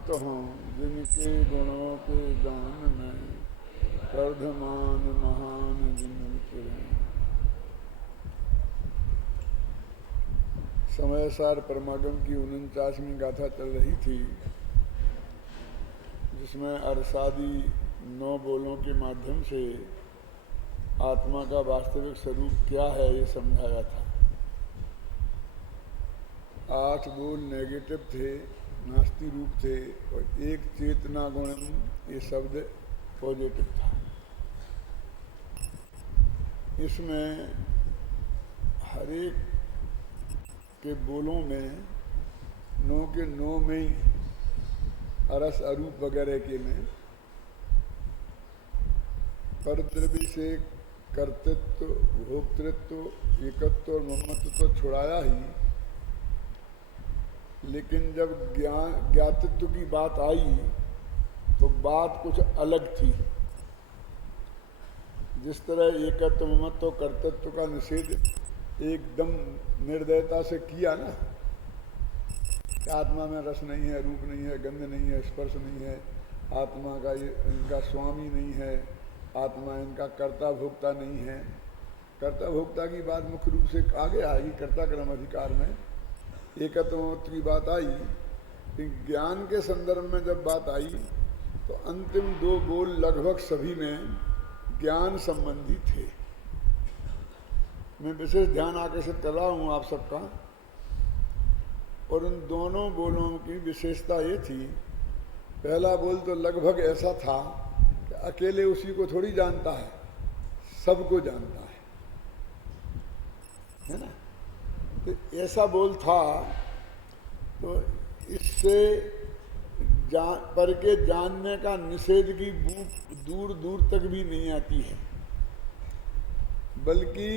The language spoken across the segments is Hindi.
शांत हों जिनके गुणों के गान में वर्धमान महान जिन उतरे। समय सार परमागम की 49वीं गाथा चल रही थी, जिसमें अरसादी 9 बोलों के माध्यम से आत्मा का वास्तविक स्वरूप क्या है ये समझाया था। 8 बोल नेगेटिव थे, नास्ति रूप थे, और एक चेतना गुण ये शब्द पॉजिटिव था। इसमें हर एक के बोलों में 9 के 9 में ही अरस अरूप वगैरह के में परद्रव्य से कर्तृत्व, भोक्तृत्व, एकत्व और ममत्व तो छुड़ाया ही, लेकिन जब ज्ञातृत्व की बात आई तो बात कुछ अलग थी। जिस तरह एकत्व, ममत्व, कर्तृत्व का निषेध एकदम निर्दयता से किया ना, कि आत्मा में रस नहीं है, रूप नहीं है, गंध नहीं है, स्पर्श नहीं है, आत्मा का ये इनका स्वामी नहीं है, आत्मा इनका कर्ता भोक्ता नहीं है। कर्ता भोक्ता की बात मुख्य रूप से आगे आई, कर्ता कर्म अधिकार में एकत्व की बात आई। ज्ञान के संदर्भ में जब बात आई तो अंतिम 2 बोल लगभग सभी में ज्ञान संबंधी थे। मैं विशेष ध्यान आकर्षित कर रहा हूँ आप सबका, और उन दोनों बोलों की विशेषता ये थी, पहला बोल तो लगभग ऐसा था कि अकेले उसी को थोड़ी जानता है, सबको जानता है ना। तो ऐसा बोल था, तो इससे पर के जानने का निषेध की दूर दूर तक भी नहीं आती है, बल्कि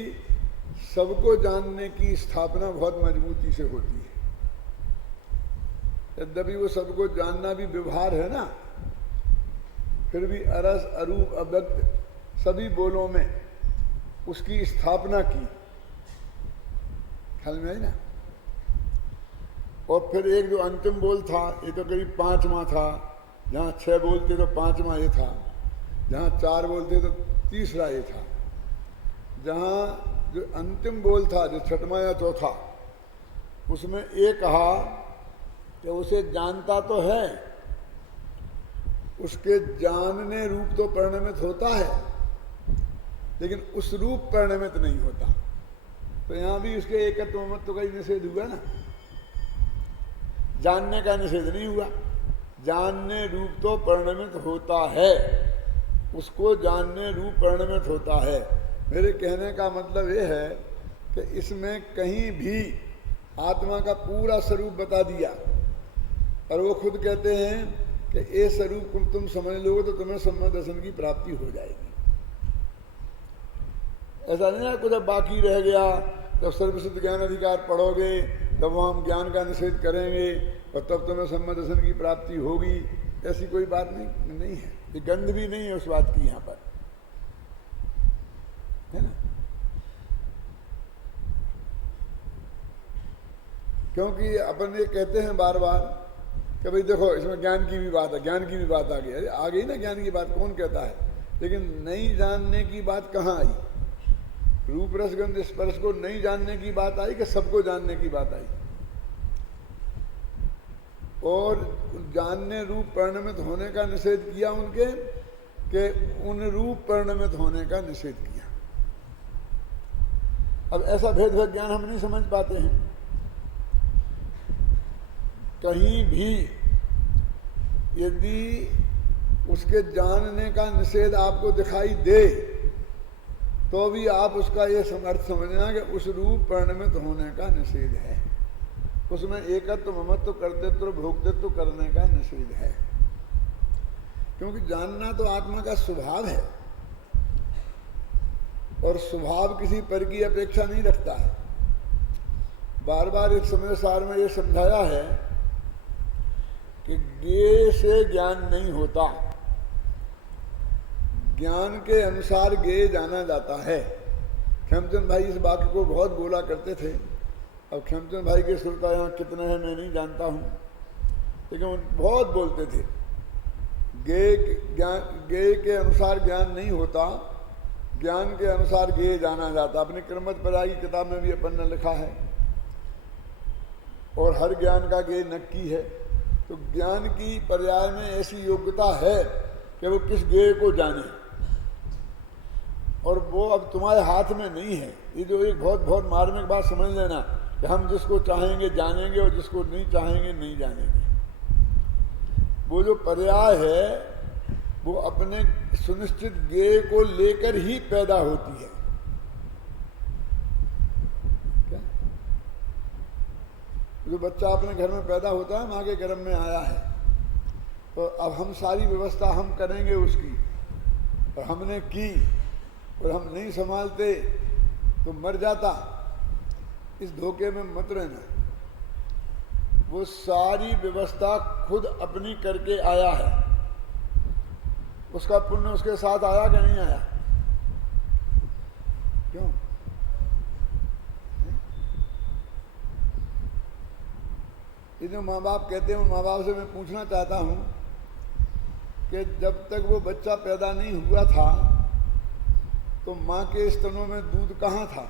सबको जानने की स्थापना बहुत मजबूती से होती है। यद्यपि वो सबको जानना भी व्यवहार है ना, फिर भी अरस, अरूप, अव्यक्त सभी बोलों में उसकी स्थापना की, ख्याल में आई ना। और फिर एक जो अंतिम बोल था, ये तो करीब 5वां था। जहाँ 6 बोलते तो 5वां ये था, जहाँ 4 बोलते तो तीसरा ये था। जहाँ जो अंतिम बोल था, जो 6वां या चौथा, उसमें ये कहा कि उसे जानता तो है, उसके जानने रूप तो परिणमित होता है, लेकिन उस रूप परिणमित नहीं होता। तो यहाँ भी उसके एकत्व ममत्व का ही निषेध हुआ ना, जानने का निषेध नहीं हुआ। जानने रूप तो परिणमित होता है, उसको जानने रूप परिणमित होता है। मेरे कहने का मतलब ये है कि इसमें कहीं भी आत्मा का पूरा स्वरूप बता दिया, और वो खुद कहते हैं कि ये स्वरूप तुम समझ लोगे तो तुम्हें सम्यक दर्शन की प्राप्ति हो जाएगी। ऐसा नहीं है कुछ अब बाकी रह गया, जब सर्वसिद्ध ज्ञान अधिकार पढ़ोगे तब वहाँ हम ज्ञान का निषेध करेंगे और तब तुम्हें सम्यक दर्शन की प्राप्ति होगी। ऐसी कोई बात नहीं है, ये गंध भी नहीं है उस बात की यहाँ पर, है ना। क्योंकि अपन ये कहते हैं बार बार कि भाई देखो इसमें ज्ञान की भी बात है, ज्ञान की भी बात आ गई। अरे आ गई ना ज्ञान की बात, कौन कहता है, लेकिन नहीं जानने की बात कहाँ आई। रूप रस गंध स्पर्श को नहीं जानने की बात आई कि सबको जानने की बात आई। और जानने रूप परिणमित होने का निषेध किया उनके, कि उन रूप परिणमित होने का निषेध किया। अब ऐसा भेद ज्ञान हम नहीं समझ पाते हैं। कहीं भी यदि उसके जानने का निषेध आपको दिखाई दे तो भी आप उसका ये समर्थ समझना कि उस रूप परिणमित होने का निषेध है, उसमें एकत्व, ममत्व, कर्तृत्व, भोक्तृत्व करने का निषेध है। क्योंकि जानना तो आत्मा का स्वभाव है, और स्वभाव किसी पर की अपेक्षा नहीं रखता है। बार बार इस समय सार में ये समझाया है कि ज्ञेय से ज्ञान नहीं होता, ज्ञान के अनुसार ज्ञेय जाना जाता है। खेमचंद भाई इस वाक्य को बहुत बोला करते थे। अब खेमचंद भाई के श्रोता यहाँ कितने हैं मैं नहीं जानता हूँ, लेकिन बहुत बोलते थे। गेय के अनुसार ज्ञान नहीं होता, ज्ञान के अनुसार गेय जाना जाता। अपनी क्रमबद्ध पदाई की किताब में भी अपन ने लिखा है। और हर ज्ञान का गेय नक्की है। तो ज्ञान की पर्याय में ऐसी योग्यता है कि वो किस गेय को जाने, और वो अब तुम्हारे हाथ में नहीं है। ये जो एक बहुत बहुत मार्मिक बात समझ लेना कि हम जिसको चाहेंगे जानेंगे और जिसको नहीं चाहेंगे नहीं जानेंगे। वो जो पर्याय है वो अपने सुनिश्चित गेय को लेकर ही पैदा होती है। क्या? जो बच्चा अपने घर में पैदा होता है, माँ के गर्भ में आया है, तो अब हम सारी व्यवस्था हम करेंगे उसकी, और हमने की और हम नहीं संभालते तो मर जाता। इस धोखे में मत रहना। वो सारी व्यवस्था खुद अपनी करके आया है। उसका पुण्य उसके साथ आया कि नहीं आया? क्यों? ये जो माँ बाप कहते हैं, उन माँ बाप से मैं पूछना चाहता हूँ कि जब तक वो बच्चा पैदा नहीं हुआ था तो माँ के स्तनों में दूध कहाँ था?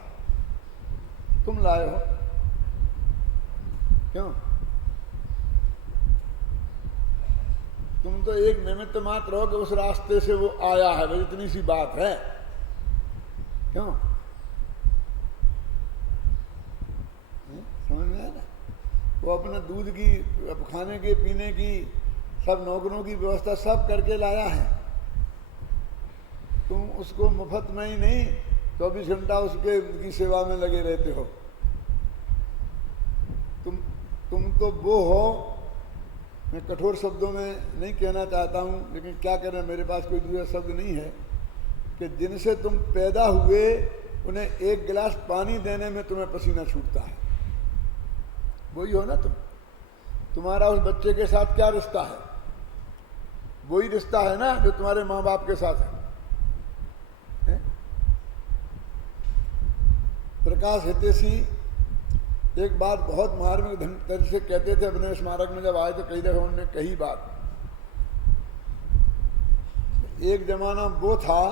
तुम लाए हो। क्यों? तुम तो एक निमित्त मात्र हो कि उस रास्ते से वो आया है, बस इतनी सी बात है। क्यों? समझ में आया ना? वो अपने दूध की, खाने के पीने की, सब नौकरों की व्यवस्था सब करके लाया है। तुम उसको मुफ्त में ही नहीं 24 घंटा उसके की सेवा में लगे रहते हो। तुम तो वो हो, मैं कठोर शब्दों में नहीं कहना चाहता हूँ, लेकिन क्या करें, मेरे पास कोई दूसरा शब्द नहीं है, कि जिनसे तुम पैदा हुए उन्हें एक गिलास पानी देने में तुम्हें पसीना छूटता है। वही हो ना तुम। तुम्हारा उस बच्चे के साथ क्या रिश्ता है? वही रिश्ता है ना जो तुम्हारे माँ बाप के साथ है। प्रकाश हितेशी एक बात बहुत मार्मिक ढंग से कहते थे। अपने स्मारक में जब आए तो कई दफा उन्होंने कही बात। एक जमाना वो था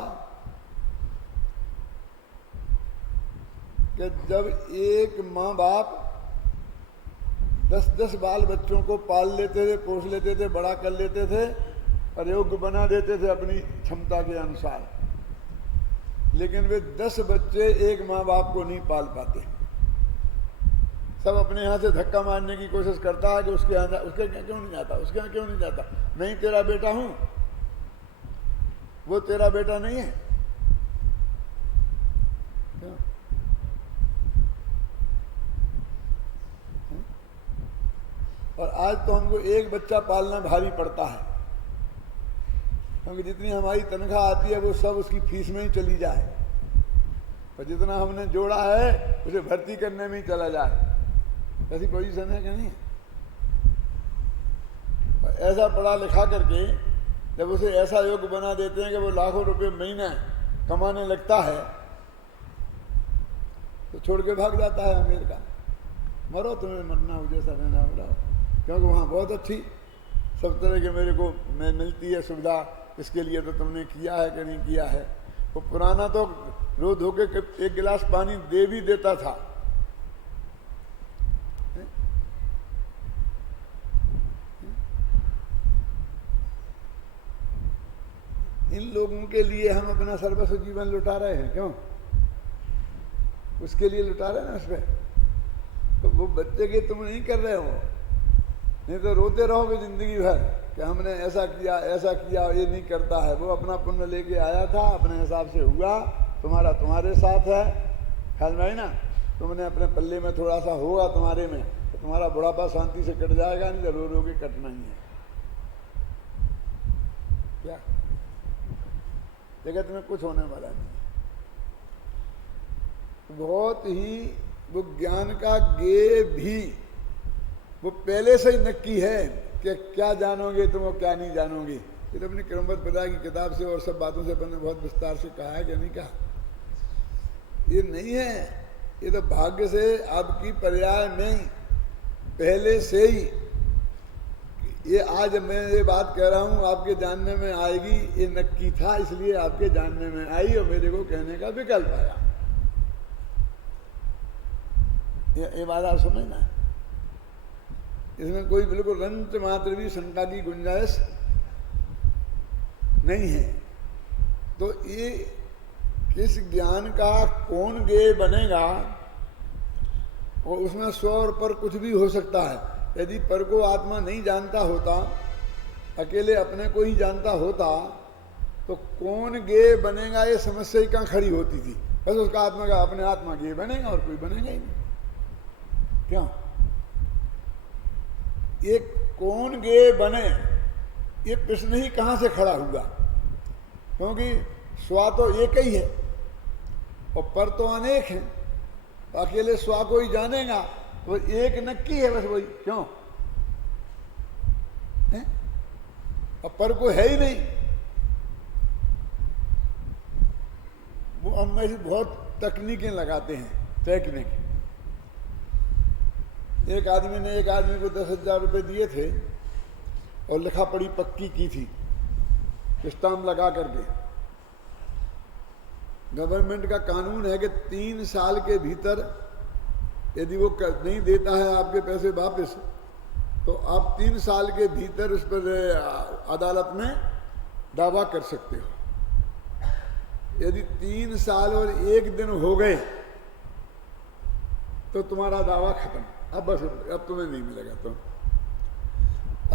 कि जब एक माँ बाप 10-10 बाल बच्चों को पाल लेते थे, पोस लेते थे, बड़ा कर लेते थे और योग्य बना देते थे अपनी क्षमता के अनुसार, लेकिन वे 10 बच्चे एक माँ बाप को नहीं पाल पाते। सब अपने यहाँ से धक्का मारने की कोशिश करता है कि उसके यहाँ, उसके क्यों नहीं जाता, उसके यहाँ क्यों नहीं जाता, नहीं तेरा बेटा हूं, वो तेरा बेटा नहीं है। क्यों? और आज तो हमको एक बच्चा पालना भारी पड़ता है, क्योंकि जितनी हमारी तनख्वाह आती है वो सब उसकी फीस में ही चली जाए, और जितना हमने जोड़ा है उसे भर्ती करने में ही चला जाए। ऐसी पोजीशन है कि नहीं? ऐसा पढ़ा लिखा करके जब उसे ऐसा योग्य बना देते हैं कि वो लाखों रुपए महीना कमाने लगता है, तो छोड़ के भाग जाता है अमेरिका। मरो, तुम्हें मरना हो, जैसा रहना हो रहा, क्योंकि वहाँ बहुत अच्छी सब तरह के मेरे को मिलती है सुविधा। इसके लिए तो तुमने किया है कि नहीं किया है। वो पुराना तो रो धो के एक गिलास पानी दे भी देता था। इन लोगों के लिए हम अपना सर्वस्व जीवन लुटा रहे हैं। क्यों? उसके लिए लुटा रहे हैं ना उस पर। तो वो बच्चे के तुम नहीं कर रहे हो, नहीं तो रोते रहोगे जिंदगी भर कि हमने ऐसा किया ऐसा किया, ये नहीं करता है। वो अपना पुण्य लेके आया था, अपने हिसाब से हुआ, तुम्हारा तुम्हारे साथ है। ख्याल में आई ना? तुमने अपने पल्ले में थोड़ा सा होगा तुम्हारे में, तो तुम्हारा बुढ़ापा शांति से कट जाएगा, नहीं तो रो रो के कटना ही है। क्या जगत में कुछ होने वाला नहीं। बहुत ही वो ज्ञान का गेय भी वो पहले से ही नक्की है कि क्या जानोगे तुम और क्या नहीं जानोगे। ये तो अपनी क्रमबद्ध पदा की किताब से और सब बातों से अपन ने बहुत विस्तार से कहा है कि नहीं कहा। ये नहीं है, ये तो भाग्य से आपकी पर्याय में पहले से ही ये आज मैं ये बात कह रहा हूं आपके जानने में आएगी, ये नक्की था, इसलिए आपके जानने में आई और मेरे को कहने का विकल्प आया। ये बात आप समझना, इसमें कोई बिल्कुल रंच मात्र भी शंका की गुंजाइश नहीं है। तो ये किस ज्ञान का कौन ज्ञेय बनेगा, और उसमें स्व और पर कुछ भी हो सकता है। यदि पर को आत्मा नहीं जानता होता, अकेले अपने को ही जानता होता, तो कौन ज्ञेय बनेगा ये समस्या ही कहाँ खड़ी होती थी। बस उसका आत्मा का अपने आत्मा ज्ञेय बनेगा और कोई बनेगा ही नहीं। क्यों? ये कौन ज्ञेय बने, ये प्रश्न ही कहाँ से खड़ा हुआ, क्योंकि स्वा तो एक ही है और पर तो अनेक है। तो अकेले स्वा को ही जानेगा तो एक नक्की है, बस वही। क्यों है? अब पर को है ही नहीं। वो हम ऐसी बहुत तकनीकें लगाते हैं, टेक्निक। एक आदमी ने एक आदमी को 10,000 रुपये दिए थे और लिखा पढ़ी पक्की की थी, स्टाम्प लगा करके। गवर्नमेंट का कानून है कि 3 साल के भीतर यदि वो नहीं देता है आपके पैसे वापस, तो आप 3 साल के भीतर उस पर अदालत में दावा कर सकते हो। यदि 3 साल और 1 दिन हो गए तो तुम्हारा दावा खत्म, अब बस अब तुम्हें नहीं मिलेगा। तो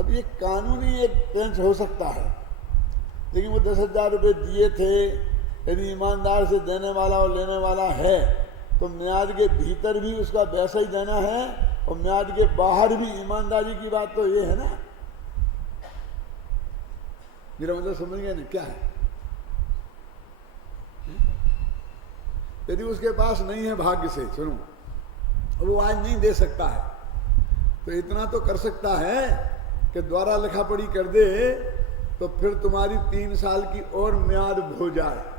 अब ये कानूनी एक पेंच हो सकता है, लेकिन वो 10,000 रुपये दिए थे, यदि ईमानदार से देने वाला और लेने वाला है तो म्याद के भीतर भी उसका वैसा ही देना है और म्याद के बाहर भी। ईमानदारी की बात तो ये है ना, मेरा मतलब समझ गए ना क्या है। यदि उसके पास नहीं है भाग्य से, सुनो, वो आज नहीं दे सकता है, तो इतना तो कर सकता है कि द्वारा लिखा पढ़ी कर दे, तो फिर तुम्हारी 3 साल की और म्याद हो जाए।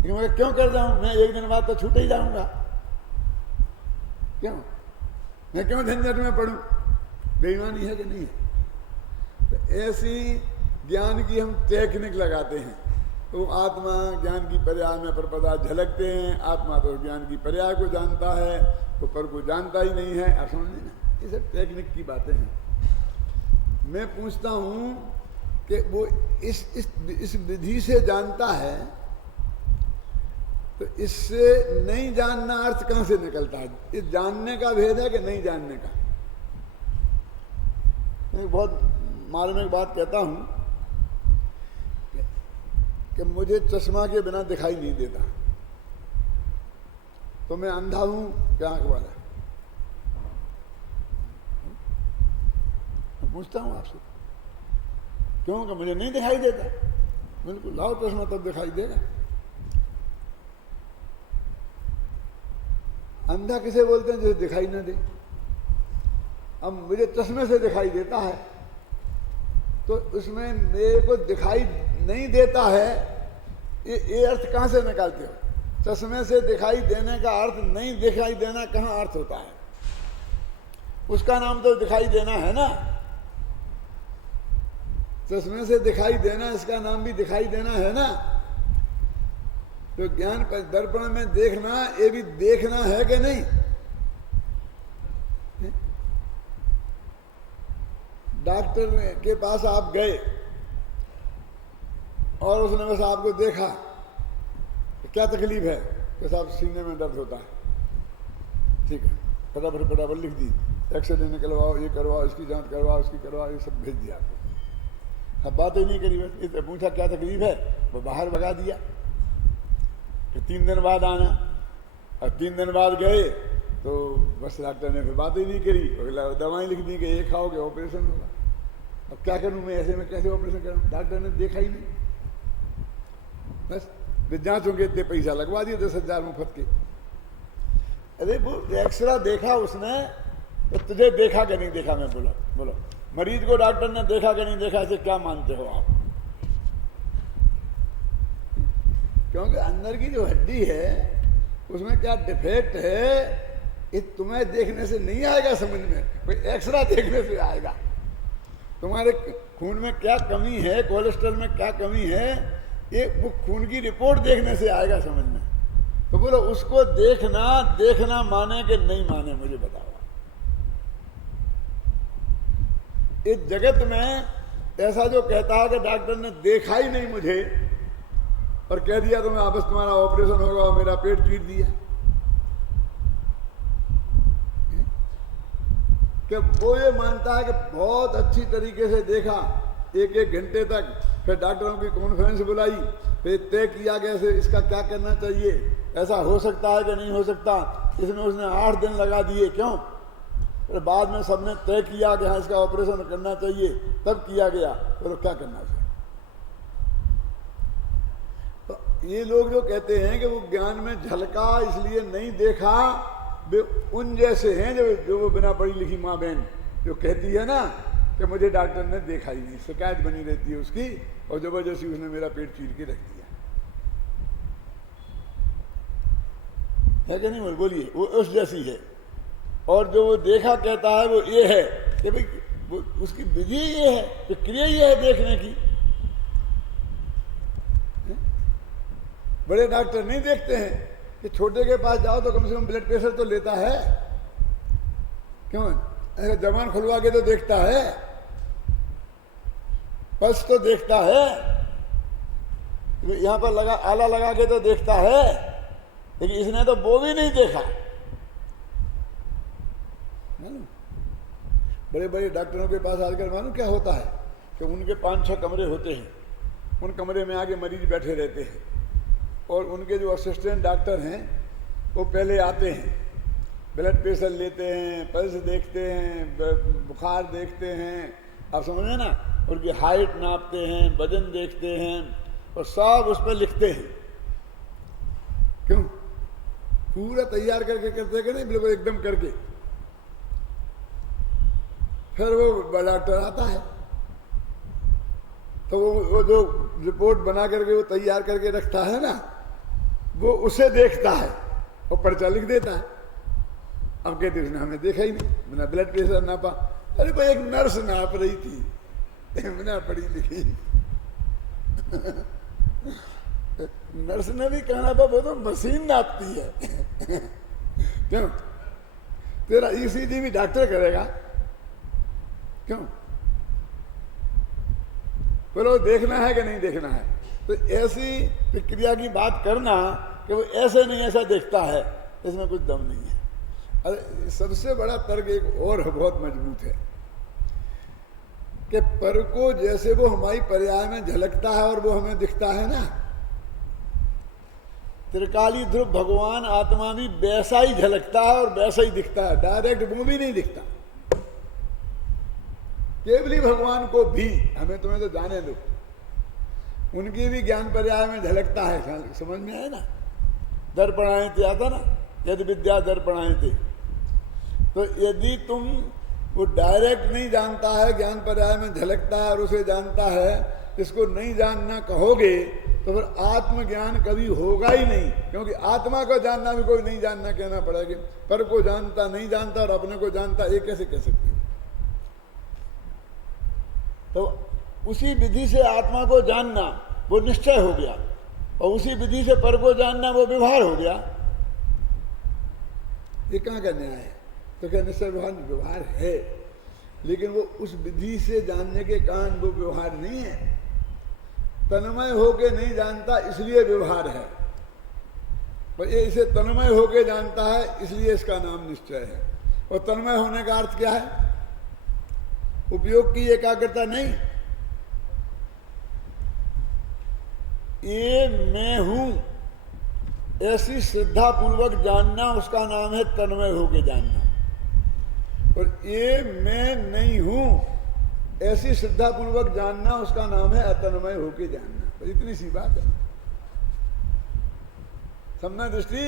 मैं क्यों कर जाऊं, मैं 1 दिन बाद तो छूट ही जाऊंगा। क्यों? मैं क्यों झंझट में पड़ूं? बेईमानी है कि नहीं है? तो ऐसी ज्ञान की हम टेक्निक लगाते हैं। तो आत्मा ज्ञान की पर्याय में परपदा झलकते हैं। आत्मा तो ज्ञान की पर्याय को जानता है, तो पर को जानता ही नहीं है। आप समझे ना, ये सब टेक्निक की बातें हैं। मैं पूछता हूं कि वो इस विधि से जानता है, तो इससे नहीं जानना अर्थ कहां से निकलता है? ये जानने का भेद है कि नहीं जानने का? मैं बहुत मार्मिक बात कहता हूं कि मुझे चश्मा के बिना दिखाई नहीं देता, तो मैं अंधा हूं क्या आंख वाला? मैं पूछता हूं आपसे, क्यों? कि मुझे नहीं दिखाई देता। बिल्कुल, लाओ चश्मा तब दिखाई देगा। अंधा किसे बोलते हैं? जिसे दिखाई ना दे। अब मुझे चश्मे से दिखाई देता है, तो उसमें मेरे को दिखाई नहीं देता है, ये अर्थ कहां से निकालते हो? चश्मे से दिखाई देने का अर्थ नहीं दिखाई देना कहां अर्थ होता है? उसका नाम तो दिखाई देना है ना। चश्मे से दिखाई देना, इसका नाम भी दिखाई देना है ना। तो ज्ञान दर्पण में देखना, ये भी देखना है कि नहीं? डॉक्टर के पास आप गए और उसने बस आपको देखा, तो क्या तकलीफ है? कि साहब सीने में दर्द होता है। ठीक है, फटाफट लिख दी, एक्सरे निकलवाओ, ये करवाओ, इसकी जांच करवाओ, इसकी करवाओ, ये सब भेज दिया आपको। अब बात ही नहीं करी, बस इसे पूछा क्या तकलीफ है, वो बाहर भगा दिया। फिर 3 दिन बाद आना, और 3 दिन बाद गए तो बस डॉक्टर ने फिर बात ही नहीं करी, दवाई लिख दी कि ये खाओगे ऑपरेशन होगा। अब क्या करूं मैं, ऐसे में कैसे ऑपरेशन करूं? डॉक्टर ने देखा ही नहीं, बस जांचों के इतने पैसा लगवा दिए 10,000 मुफ्त के। अरे वो एक्सरा देखा उसने, तो तुझे देखा कि नहीं देखा? मैं बोलो मरीज को डॉक्टर ने देखा कि नहीं देखा, इसे क्या मानते हो आप? क्योंकि अंदर की जो हड्डी है उसमें क्या डिफेक्ट है ये तुम्हें देखने से नहीं आएगा समझ में, कोई एक्सरा देखने से आएगा। तुम्हारे खून में क्या कमी है, कोलेस्ट्रॉल में क्या कमी है, ये वो खून की रिपोर्ट देखने से आएगा समझ में। तो बोलो उसको देखना माने कि नहीं माने, मुझे बताओ। इस जगत में ऐसा जो कहता है कि डॉक्टर ने देखा ही नहीं मुझे और कह दिया तो मैं वापस तुम्हारा ऑपरेशन होगा और मेरा पेट चीर दिया, क्या वो ये मानता है कि बहुत अच्छी तरीके से देखा, एक घंटे तक, फिर डॉक्टरों की कॉन्फ्रेंस बुलाई, फिर तय किया कि ऐसे इसका क्या करना चाहिए, ऐसा हो सकता है कि नहीं हो सकता, इसमें उसने 8 दिन लगा दिए, क्यों? फिर बाद में सबने तय किया कि हाँ इसका ऑपरेशन करना चाहिए, तब किया गया, तो क्या करना चाहिए? तो ये लोग जो कहते हैं कि वो ज्ञान में झलका इसलिए नहीं देखा, वे उन जैसे हैं जो वो बिना पढ़ी लिखी माँ बहन जो कहती है ना कि मुझे डॉक्टर ने देखा ही नहीं, शिकायत बनी रहती है उसकी, और जबरदस्ती उसने मेरा पेट चीर के रख दिया है कि नहीं? बोलिए, वो उस जैसी है। और जो वो देखा कहता है वो ये है कि भाई वो उसकी विधि ये है, प्रक्रिया ये है देखने की। बड़े डॉक्टर नहीं देखते हैं कि छोटे के पास जाओ तो कम से कम ब्लड प्रेशर तो लेता है, क्यों? ऐसे जवान खुलवा के तो देखता है, पल्स तो देखता है, यहां पर लगा आला लगा के तो देखता है, लेकिन इसने तो वो भी नहीं देखा। बड़े बड़े डॉक्टरों के पास आजकल मालूम क्या होता है कि उनके 5-6 कमरे होते हैं, उन कमरे में आगे मरीज बैठे रहते हैं और उनके जो असिस्टेंट डॉक्टर हैं वो पहले आते हैं, ब्लड प्रेशर लेते हैं, पल्स देखते हैं, बुखार देखते हैं, आप समझे ना, उनकी हाइट नापते हैं, वजन देखते हैं और सब उस पर लिखते हैं। क्यों? पूरा तैयार करके करते कि नहीं, बिल्कुल एकदम करके। फिर वो डॉक्टर आता है तो वो जो रिपोर्ट बना करके वो तैयार करके रखता है ना, वो उसे देखता है और पर्चा लिख देता है। अब कहते उसने हमें देखा ही नहीं, बिना ब्लड प्रेशर नापा। अरे भाई एक नर्स नाप रही थी, बिना पढ़ी लिखी नर्स ने भी कहना था वो तो मशीन नापती है क्यों? तेरा ईसीजी भी डॉक्टर करेगा, क्यों? बोलो देखना है कि नहीं देखना है? तो ऐसी प्रक्रिया की बात करना कि वो ऐसे नहीं ऐसा देखता है, इसमें कुछ दम नहीं है। अरे सबसे बड़ा तर्क एक और बहुत मजबूत है कि पर को जैसे वो हमारी पर्याय में झलकता है और वो हमें दिखता है ना, त्रिकाली ध्रुव भगवान आत्मा भी वैसा ही झलकता है और वैसा ही दिखता है, डायरेक्ट वो भी नहीं दिखता। केवली भगवान को भी, हमें तुम्हें तो जाने दो, उनकी भी ज्ञान पर्याय में झलकता है, समझ में आया ना? दर्पणाएं थे आता ना, यदि विद्या दर्पणाएं थे। तो यदि तुम वो डायरेक्ट नहीं जानता है, ज्ञान पर्याय में झलकता है और उसे जानता है, इसको नहीं जानना कहोगे तो फिर आत्मज्ञान कभी होगा ही नहीं, क्योंकि आत्मा को जानना भी कोई नहीं जानना कहना पड़ेगा। पर को जानता नहीं जानता और अपने को जानता, ये कैसे कह सकते हो? तो उसी विधि से आत्मा को जानना वो निश्चय हो गया और उसी विधि से पर को जानना वो व्यवहार हो गया। ये कहाँ का न्याय है? तो क्या निश्चय व्यवहार है, लेकिन वो उस विधि से जानने के कारण वो व्यवहार नहीं है। तन्मय होके नहीं जानता इसलिए व्यवहार है, पर ये इसे तन्मय होके जानता है इसलिए इसका नाम निश्चय है। और तन्मय होने का अर्थ क्या है? उपयोग की एकाग्रता नहीं, ये मैं हूं ऐसी श्रद्धा पूर्वक जानना, उसका नाम है तन्मय होके जानना। और ये मैं नहीं हूं ऐसी श्रद्धा पूर्वक जानना, उसका नाम है अतन्मय होके जानना। बस इतनी सी बात है। समझना दृष्टि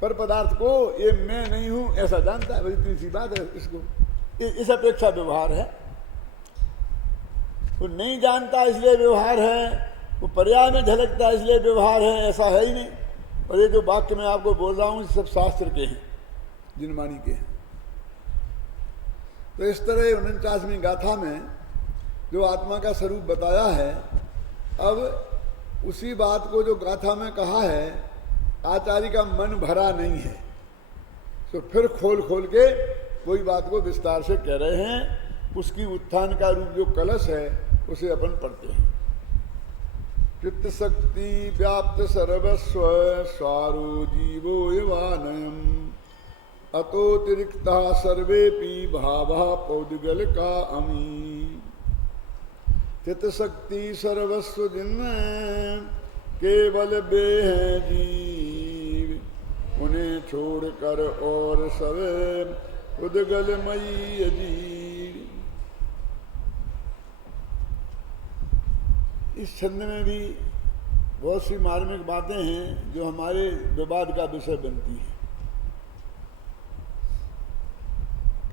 पर पदार्थ को ये मैं नहीं हूं ऐसा जानता है, बस इतनी सी बात है। इसको इस अपेक्षा व्यवहार है। वो नहीं जानता इसलिए व्यवहार है, वो पर्याय में झलकता है इसलिए व्यवहार है, ऐसा है ही नहीं। और ये जो वाक्य मैं आपको बोल रहा हूं सब शास्त्र के हैं, जिनवाणी के हैं। तो इस तरह 49वीं गाथा में जो आत्मा का स्वरूप बताया है, अब उसी बात को जो गाथा में कहा है, आचार्य का मन भरा नहीं है, तो फिर खोल खोल के वही बात को विस्तार से कह रहे हैं। उसकी उत्थान का रूप जो कलश है उसे अपन पढ़ते हैं। चित्त शक्ति व्याप्त सर्वस्व स्वारो जीवो यवानयम् अतोतिरिक्ता सर्वेपि भावा पौद्गल का अमी। चित्त शक्ति सर्वस्व जिनमें केवल वे हैं जीव, उन्हें छोड़कर और सब उद्गलमयी अजीब। इस छंद में भी बहुत सी मार्मिक बातें हैं जो हमारे विवाद का विषय बनती है।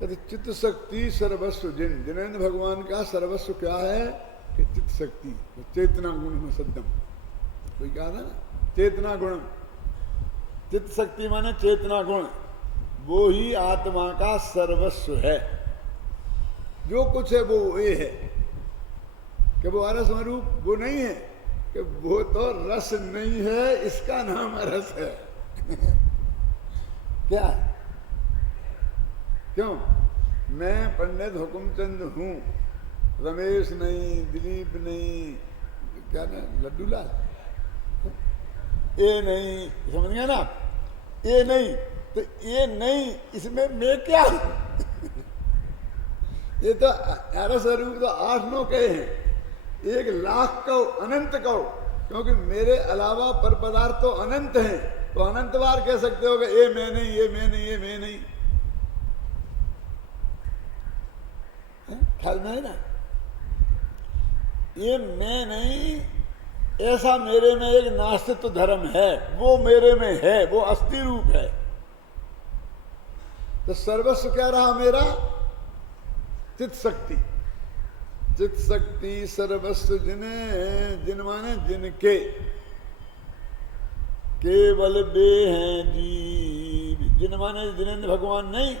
कहते चित्त शक्ति सर्वस्व जिन, जिनेन्द्र भगवान का सर्वस्व क्या है कि चित्त शक्ति, चेतना गुण में सद्यम, कोई कहा था ना चेतना गुण, चित्त शक्ति माने चेतना गुण, वो ही आत्मा का सर्वस्व है। जो कुछ है वो ये है कि वो रस स्वरूप वो नहीं है, कि वो तो रस नहीं है, इसका नाम रस है। क्या है? क्यों? मैं पंडित हुकुमचंद हूँ, रमेश नहीं, दिलीप नहीं, क्या ना लड्डू लाल, ये नहीं, समझ गया ना? ये नहीं, तो ये नहीं, इसमें मैं क्या? ये तो अरे स्वरूप तो 8-9 कहे हैं, 1,00,000 कहो, अनंत कहो, क्योंकि मेरे अलावा पर पदार्थ तो अनंत हैं, तो अनंत बार कह सकते हो कि ये मैं नहीं, ये मैं नहीं, ये मैं नहीं। ख्याल में है ना? ये मैं नहीं, ऐसा मेरे में एक नास्तित्व धर्म है, वो मेरे में है, वो अस्थि रूप है। तो सर्वस्व क्या रहा मेरा? चित्त शक्ति। चित्त शक्ति सर्वस्व जिन्हें, जिन माने जिनके, केवल वे हैं जीव, जिन माने जिनेन्द्र भगवान नहीं,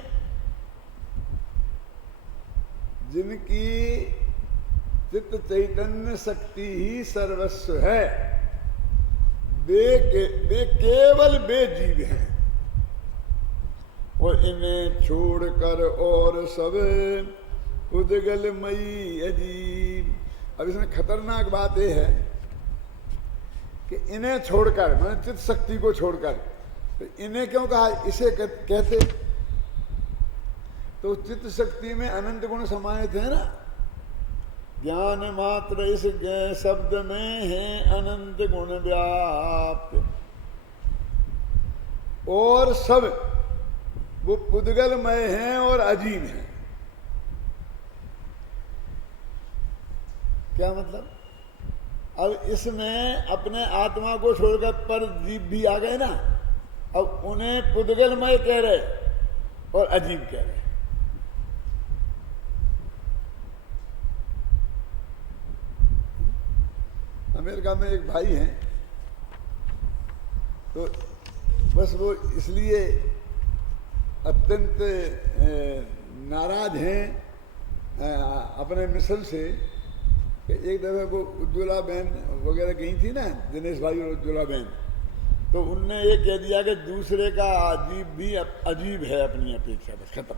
जिनकी चित्त चैतन्य शक्ति ही सर्वस्व है, वे केवल वे जीव हैं। और इन्हें छोड़कर और सब उद्गलमयी अजीब। अब इसमें खतरनाक बात यह है कि इन्हें छोड़कर, मैंने चित्त शक्ति को छोड़कर, तो इन्हें क्यों कहा? इसे कहते तो चित्त शक्ति में अनंत गुण समाहित है ना। ज्ञान मात्र इस शब्द में है अनंत गुण व्याप्त, और सब वो पुद्गलमय हैं और अजीब हैं। क्या मतलब? अब इसमें अपने आत्मा को छोड़कर पर जीव भी आ गए ना, अब उन्हें पुद्गलमय कह रहे और अजीब कह रहे। अमेरिका में एक भाई हैं, तो बस वो इसलिए अत्यंत नाराज हैं अपने मिसल से कि एक दफे को उज्ज्वला बहन वगैरह गई थी ना, दिनेश भाई और उज्ज्वला बहन, तो उनने ये कह दिया कि दूसरे का अजीब भी अजीब है अपनी अपेक्षा, बस खत्म।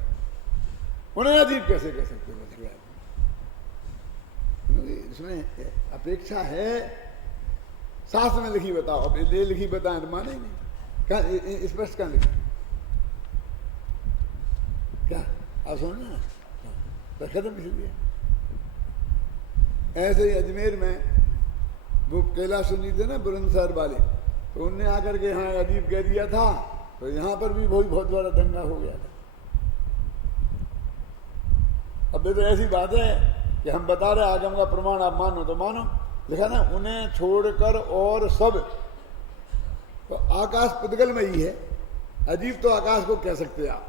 उन्हें अजीब कैसे कह सकते हो? इसमें अपेक्षा है, शास्त्र में लिखी बताओ, अब ये लिखी बताएं तो माने नहीं। कहाँ स्पष्ट कहाँ लिखा? क्या आप सुनना तो खत्म इसलिए। ऐसे ही अजमेर में वो कैलाश सुनी थे ना बुलंदशहर वाले, तो उनने आकर के यहाँ अजीब कह दिया था, तो यहाँ पर भी बहुत बड़ा दंगा हो गया था। अब ये तो ऐसी बात है कि हम बता रहे आगम का प्रमाण आप मानो तो मानो, लिखा ना उन्हें छोड़कर और सब, तो आकाश पुद्गल में ही है, अजीब तो आकाश को कह सकते हैं आप,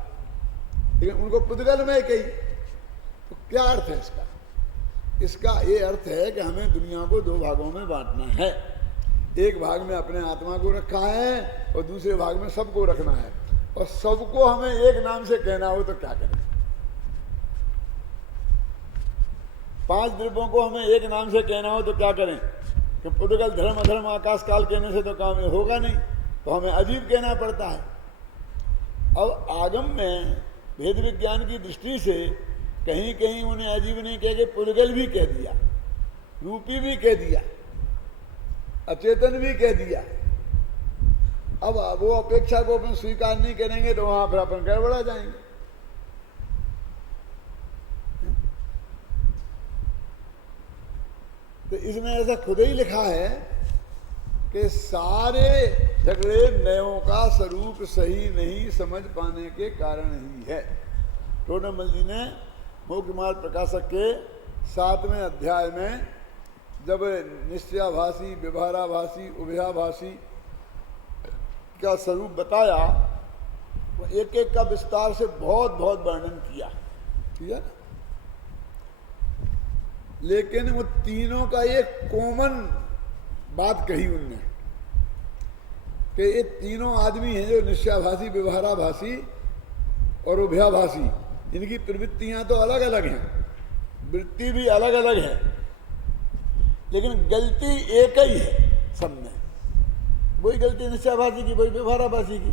लेकिन उनको पुद्गल में कही, तो क्या अर्थ है इसका? इसका ये अर्थ है कि हमें दुनिया को 2 भागों में बांटना है। एक भाग में अपने आत्मा को रखा है और दूसरे भाग में सबको रखना है। और सबको हमें एक नाम से कहना हो तो क्या करें? 5 द्रव्यों को हमें एक नाम से कहना हो तो क्या करें? कि पुद्गल धर्म अधर्म आकाश काल कहने से तो काम ये होगा नहीं, तो हमें अजीब कहना पड़ता है। अब आगम में भेद विज्ञान की दृष्टि से कहीं कहीं उन्हें अजीब नहीं कह के पुद्गल भी कह दिया, रूपी भी कह दिया, अचेतन भी कह दिया। अब वो अपेक्षा को अपन स्वीकार नहीं करेंगे तो वहां पर अपन गड़बड़ा जाएंगे। तो इसमें ऐसा खुद ही लिखा है कि सारे झगड़े नयों का स्वरूप सही नहीं समझ पाने के कारण ही है। टोडरमल जी ने मुख्य मार्ग प्रकाशक के 7वें अध्याय में जब निश्चयाभासी, व्यवहाराभासी, उभयाभासी का स्वरूप बताया, वो एक एक का विस्तार से बहुत बहुत वर्णन किया ना? लेकिन वो तीनों का एक कॉमन बात कही उनने कि ये तीनों आदमी हैं जो निश्चयाभासी, व्यवहाराभासी और उभयाभासी, इनकी प्रवृत्तियां तो अलग अलग हैं, वृत्ति भी अलग अलग है, लेकिन गलती एक ही है सब में। वही गलती निश्चयाभासी की, वही व्यवहाराभासी की।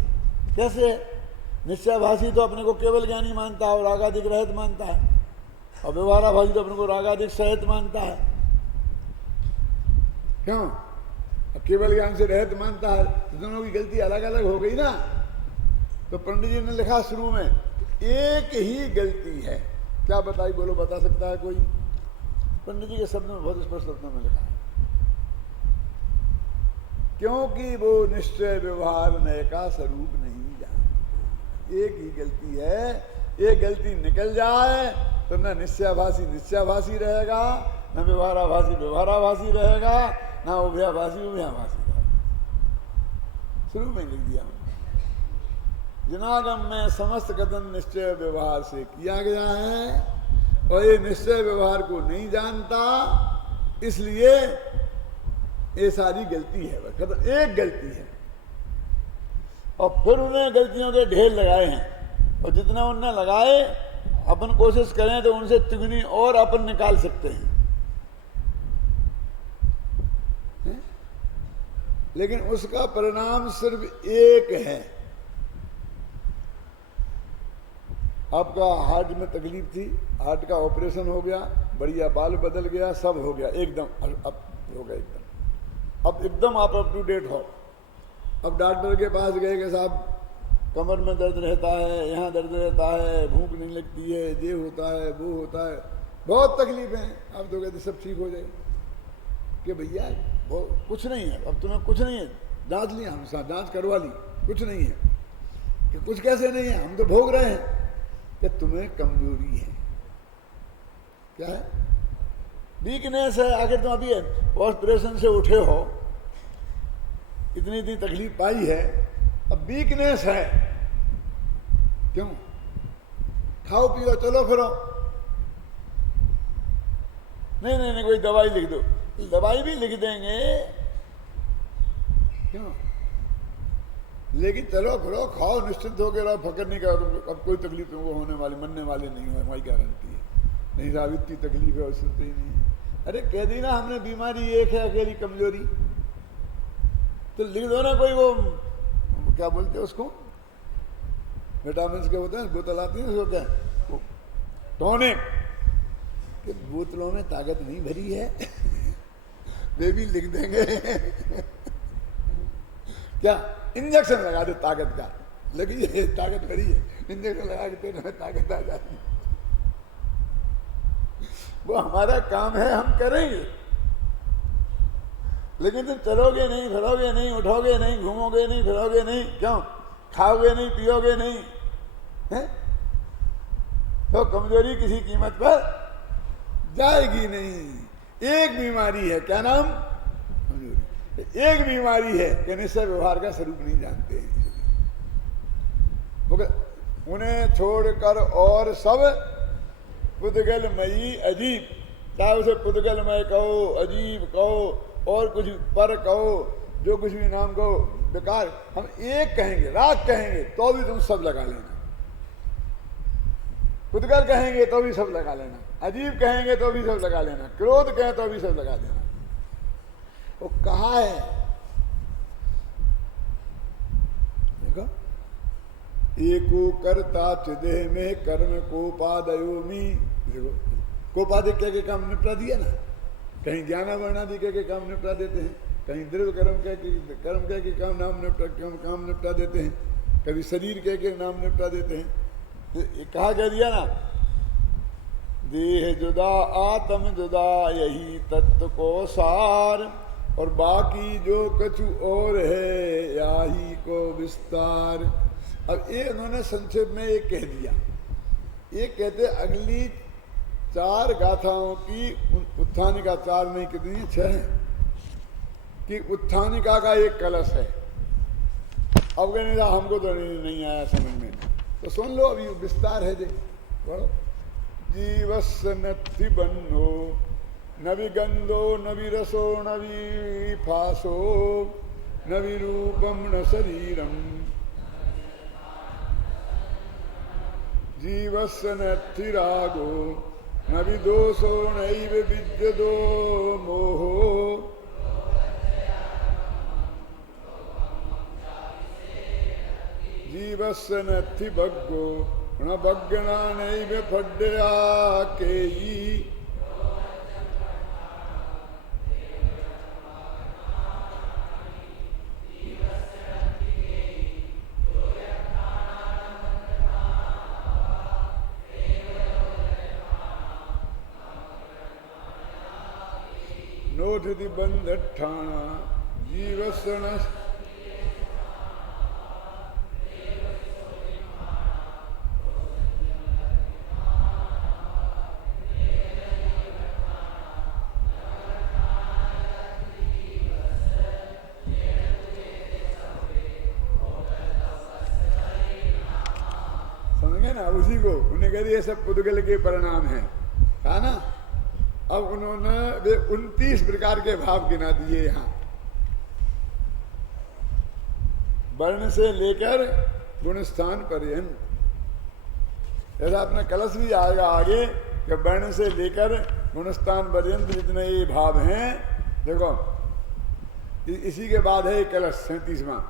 कैसे है? निश्चयाभासी तो अपने को केवल ज्ञानी मानता है और रागादिक रहित मानता है, और व्यवहाराभासी तो अपने को रागादिक सहित मानता है। क्यों? केवल ज्ञान से रहित मानता है, दोनों की गलती अलग अलग हो गई ना। तो पंडित जी ने लिखा शुरू में एक ही गलती है। क्या बताई? बोलो, बता सकता है कोई? पंडित जी के शब्द में बहुत स्पष्ट शब्दों में लिखा है, क्योंकि वो निश्चय व्यवहार नय का स्वरूप नहीं जानते। एक ही गलती है, एक गलती निकल जाए तो न निश्चयाभासी निश्चयाभासी रहेगा, न व्यवहाराभासी व्यवहाराभासी रहेगा, न उभयाभासी उभयाभासी रहेगा। शुरू में लिख दिया जिनागम में समस्त कथन निश्चय व्यवहार से किया गया है, और ये निश्चय व्यवहार को नहीं जानता, इसलिए ये सारी गलती है। एक गलती है, और फिर उन्हें गलतियों के ढेर लगाए हैं, और जितना उन्होंने लगाए अपन कोशिश करें तो उनसे तिगुनी और अपन निकाल सकते हैं। लेकिन उसका परिणाम सिर्फ एक है। आपका हार्ट में तकलीफ थी, हार्ट का ऑपरेशन हो गया, बढ़िया बाल बदल गया, सब हो गया एकदम, अब हो गया एकदम, अब एकदम आप अप टू डेट हो। अब डॉक्टर के पास गए कि साहब कमर में दर्द रहता है, यहाँ दर्द रहता है, भूख नहीं लगती है, ये होता है, वो होता है, बहुत तकलीफ है। आप तो कहते सब ठीक हो जाए कि भैया वो कुछ नहीं है, अब तुम्हें कुछ नहीं है, जांच लिया हम, जांच करवा ली, कुछ नहीं है। कि कुछ कैसे नहीं है, हम तो भोग रहे हैं कि तुम्हें कमजोरी है। क्या है? वीकनेस है। आखिर तुम अभी ऑपरेशन से उठे हो, इतनी तकलीफ पाई है, अब वीकनेस है। क्यों? खाओ पियो चलो फिरो। नहीं नहीं नहीं, कोई दवाई लिख दो, दवाई भी लिख देंगे। क्यों? लेकिन चलो फिरो, खाओ, निश्चिंत हो गए रहो, फकर नहीं करो, अब कोई तकलीफ तुमको होने वाली, मरने वाले नहीं हो, हमारी गारंटी है। नहीं साहब इतनी तकलीफ है, उससे तो ही नहीं है। अरे कह दी ना हमने, बीमारी एक है अकेली, कमजोरी, तो लिख दो ना कोई, वो क्या बोलते हैं उसको, विटामिन के होते हैं, बोतल आती है होते हैं टॉनिक, कि बोतलों में ताकत नहीं भरी है वे भी लिख देंगे क्या? इंजेक्शन लगा दो ताकत का, लगी है ताकत भरी है, इंजेक्शन लगा के पेट में ताकत आ जाती। वो हमारा काम है, हम करेंगे, लेकिन तुम चलोगे नहीं, फिरोगे नहीं, उठोगे नहीं, घूमोगे नहीं, फिरोगे नहीं, क्यों? खाओगे नहीं, पियोगे नहीं, है? तो कमजोरी किसी कीमत पर जाएगी नहीं। एक बीमारी है, क्या नाम? कमजोरी। एक बीमारी है कि निश्चय व्यवहार का स्वरूप नहीं जानते हैं। उन्हें छोड़कर और सब पुद्गलमयी अजीब, चाहे उसे पुद्गलमय कहो, अजीब कहो, और कुछ पर कहो, जो कुछ भी नाम कहो, बेकार। हम एक कहेंगे, राग कहेंगे तो भी तुम सब लगा लेना, खुदगर कहेंगे तो भी सब लगा लेना, अजीब कहेंगे तो भी सब लगा लेना, क्रोध कहें तो भी सब लगा देना। वो कहा है देखो, एको कर्ता चिदेह में कर्म कोपादयोमी। देखो कोपादय कह के काम निपटा दिया ना, कहीं ज्ञाना वर्णादि कह के काम निपटा देते हैं, कहीं द्रव्य कर्म कह के काम निपटा देते हैं, कभी शरीर कह के नाम निपटा देते हैं। तो कहा कह दिया ना, देह जुदा आत्म जुदा यही तत्व को सार, और बाकी जो कछु और है याही को विस्तार। अब ये उन्होंने संक्षेप में ये कह दिया। ये कहते अगली 4 गाथाओं की उत्थानिका, 4 नहीं कितनी 6 है, कि उत्थानिका का एक कलश है। अब कहने लगा हमको तो नहीं आया समझ में, तो सुन लो, अभी विस्तार है। पढ़ो। जीवस्य नत्थि बन्धो न विगंधो न विरसो न विफासो न विरूपम न शरीरम, जीवस्य नत्थि रागो न विदोषो नैव विद्यतो मोहो, जीवस्य नत्थि भग्गो न भग्गना नैव फड्डया केयी, नोधि बंधठाना जीवस्य न ना, उसी को उन्हें कह दिया सब पुद्गल के परिणाम है, कहा ना। अब उन्होंने वे 29 प्रकार के भाव गिना दिए यहाँ, वर्ण से लेकर गुणस्थान पर्यंत। ऐसा अपना कलश भी आएगा आगे कि वर्ण से लेकर गुणस्थान पर्यंत जितने ये भाव हैं। देखो इसी के बाद है कलश 37वां,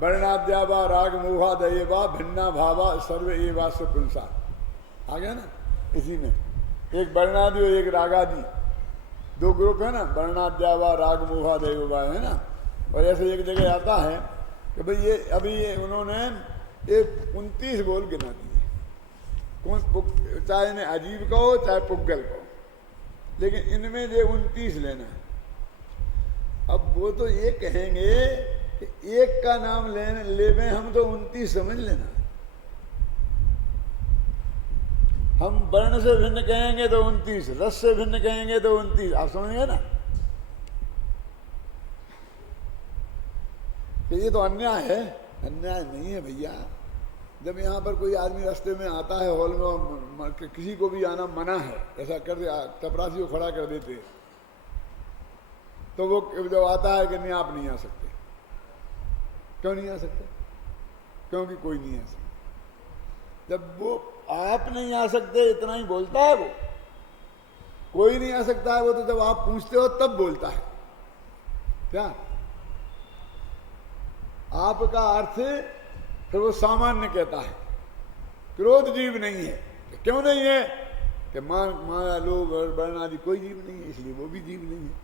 वर्णाद्यावा राग मोहादयवा भिन्ना भावा सर्व एवा सुपुंसा। आ गया ना, इसी में एक वर्णादि और एक रागादि, 2 ग्रुप है ना, वर्णाद्यावा राग मोहादयवा है ना। और ऐसे एक जगह आता है कि भाई ये अभी ये उन्होंने ये 29 बोल गिना दिए, कौन चाहे इन्हें अजीब कहो चाहे पुग्गल कहो, लेकिन इनमें जो 29 लेना है। अब वो तो ये कहेंगे कि एक का नाम ले में हम तो 29 समझ लेना, हम वर्ण से भिन्न कहेंगे तो 29, रस से भिन्न कहेंगे तो 29। आप समझेंगे ना कि ये तो अन्याय है। अन्याय नहीं है भैया। जब यहाँ पर कोई आदमी रास्ते में आता है, हॉल में किसी को भी आना मना है, ऐसा कर दे, चपरासी को खड़ा कर देते, तो वो जब आता है कि नहीं आप नहीं आ सकते। क्यों नहीं आ सकते? क्योंकि कोई नहीं आ सकता। जब वो आप नहीं आ सकते इतना ही बोलता है, वो कोई नहीं आ सकता है, वो तो जब आप पूछते हो तब बोलता है। क्या आपका अर्थ फिर वो सामान्य कहता है, क्रोध जीव नहीं है। क्यों नहीं है? कि माया लोभ और वर्ण आदि कोई जीव नहीं है, इसलिए वो भी जीव नहीं है।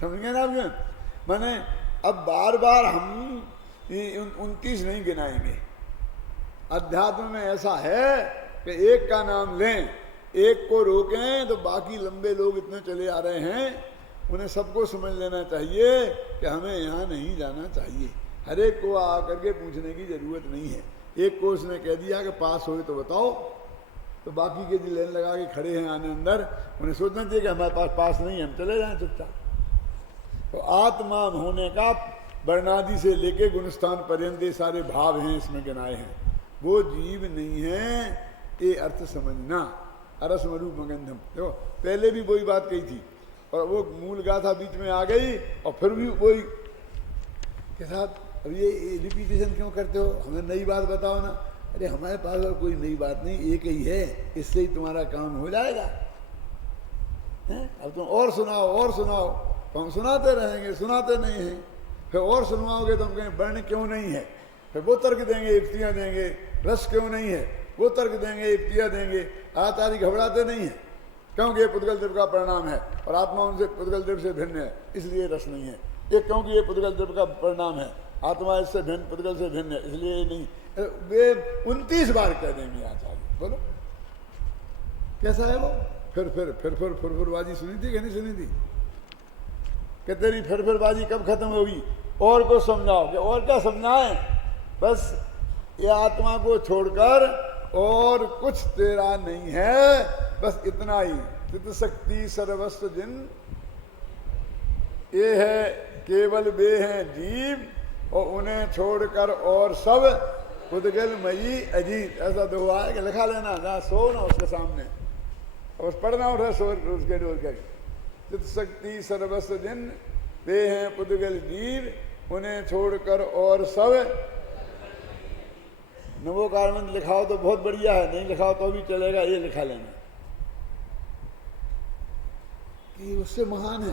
समझ गए ना आप? माने अब बार बार हम 29 नहीं गिनाएंगे। अध्यात्म में ऐसा है कि एक का नाम लें, एक को रोकें तो बाकी लंबे लोग इतने चले आ रहे हैं, उन्हें सबको समझ लेना चाहिए कि हमें यहाँ नहीं जाना चाहिए। हर एक को आकर के पूछने की जरूरत नहीं है। एक को उसने कह दिया कि पास हो तो बताओ, तो बाकी के जो लाइन लगा के खड़े हैं आने अंदर, उन्हें सोचना चाहिए कि हमारे पास नहीं है, हम चले जाएं चुपचाप। तो आत्मा होने का वर्णादि से लेके गुणस्थान पर्यंत ये सारे भाव हैं इसमें गिनाए हैं। वो जीव नहीं है, ये अर्थ समझना। अरसमरूप मगंधम। देखो पहले भी वही बात कही थी और वो मूल गाथा बीच में आ गई और फिर भी वही के साथ अब ये रिपीटेशन क्यों करते हो, हमें नई बात बताओ ना। अरे हमारे पास और कोई नई बात नहीं, एक ही है, इससे ही तुम्हारा काम हो जाएगा। अब तुम और सुनाओ और सुनाओ, तो हम सुनाते रहेंगे, सुनाते नहीं हैं। फिर और सुनवाओगे तो हम कहेंगे वर्ण क्यों नहीं है, फिर वो तर्क देंगे, युक्तियाँ देंगे। रस क्यों नहीं है, वो तर्क देंगे, युक्तियाँ देंगे। आचार्य घबराते नहीं है, क्योंकि ये पुद्गल द्रव्य का परिणाम है और आत्मा उनसे पुद्गल द्रव्य से भिन्न है, इसलिए रस नहीं है। ये क्योंकि ये पुद्गल द्रव्य का परिणाम है, आत्मा इससे भिन्न, पुद्गल से भिन्न है, इसलिए ये नहीं। वे 29 बार कह देंगे आचार्य। बोलो कैसा है वो? फिर फुरफुरबाजी सुनी थी कि नहीं सुनी थी? कि तेरी फिरबाजी कब खत्म होगी? और को समझाओ। कि और क्या समझाएं? बस ये आत्मा को छोड़कर और कुछ तेरा नहीं है, बस इतना ही। चित्त शक्ति सर्वस्व जिन, ये है केवल वे हैं जीव और उन्हें छोड़कर और सब पुद्गल मयी अजीत। ऐसा दुआ है कि लिखा लेना, जहाँ सो ना उसके सामने और पढ़ना उठा सो उसके डोर कर। चित्त शक्ति सर्वस्व जिन, वे हैं पुद्गल जीव, उन्हें छोड़कर और सब। नमोकार मंत्र लिखाओ तो बहुत बढ़िया है, नहीं लिखाओ तो भी चलेगा, ये लिखा लेना कि उससे महान है।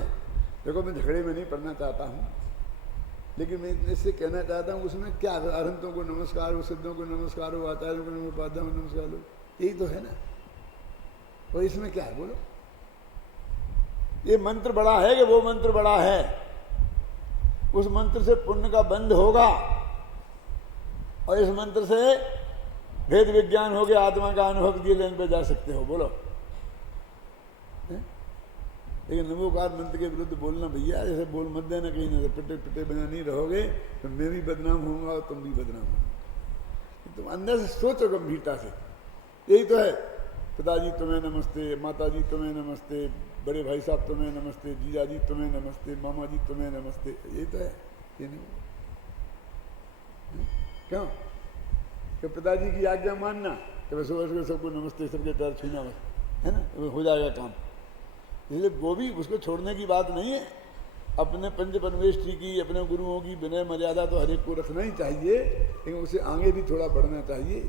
देखो मैं झगड़े में नहीं पढ़ना चाहता हूँ, लेकिन मैं इससे कहना चाहता हूँ उसमें क्या, अरहंतों को नमस्कार हो, सिद्धों को नमस्कार हो, आचार्यों को नमस्कार, उपाध्यायों को नमस्कार हो, यही तो है ना। और इसमें क्या है बोलो? ये मंत्र बड़ा है कि वो मंत्र बड़ा है? उस मंत्र से पुण्य का बंध होगा और इस मंत्र से भेद विज्ञान हो गया, आत्मा का अनुभव दिए लेने पे जा सकते हो। बोलो लेकिन नमोकार मंत्र के विरुद्ध बोलना भैया, जैसे बोल मत देना कहीं ना, पिटे पिटे बना नहीं रहोगे तो मैं भी बदनाम होऊंगा और तुम भी बदनाम होंगे। तुम अंदर से सोचो गंभीरता से। यही तो है, पिताजी तुम्हें नमस्ते, माताजी तुम्हें नमस्ते, बड़े भाई साहब तुम्हें नमस्ते, जीजा जी तुम्हें नमस्ते, मामा जी तुम्हें नमस्ते, यही तो है। ये नहीं क्यों कि पिताजी की आज्ञा मानना कि सुबह सुबह सबको नमस्ते, सबके पैर छूना, बस है ना, हो जाएगा काम। इसलिए वो भी उसको छोड़ने की बात नहीं है। अपने पंच परमेष्ठी की, अपने गुरुओं की विनय मर्यादा तो हर एक को रखना ही चाहिए, लेकिन उसे आगे भी थोड़ा बढ़ना चाहिए।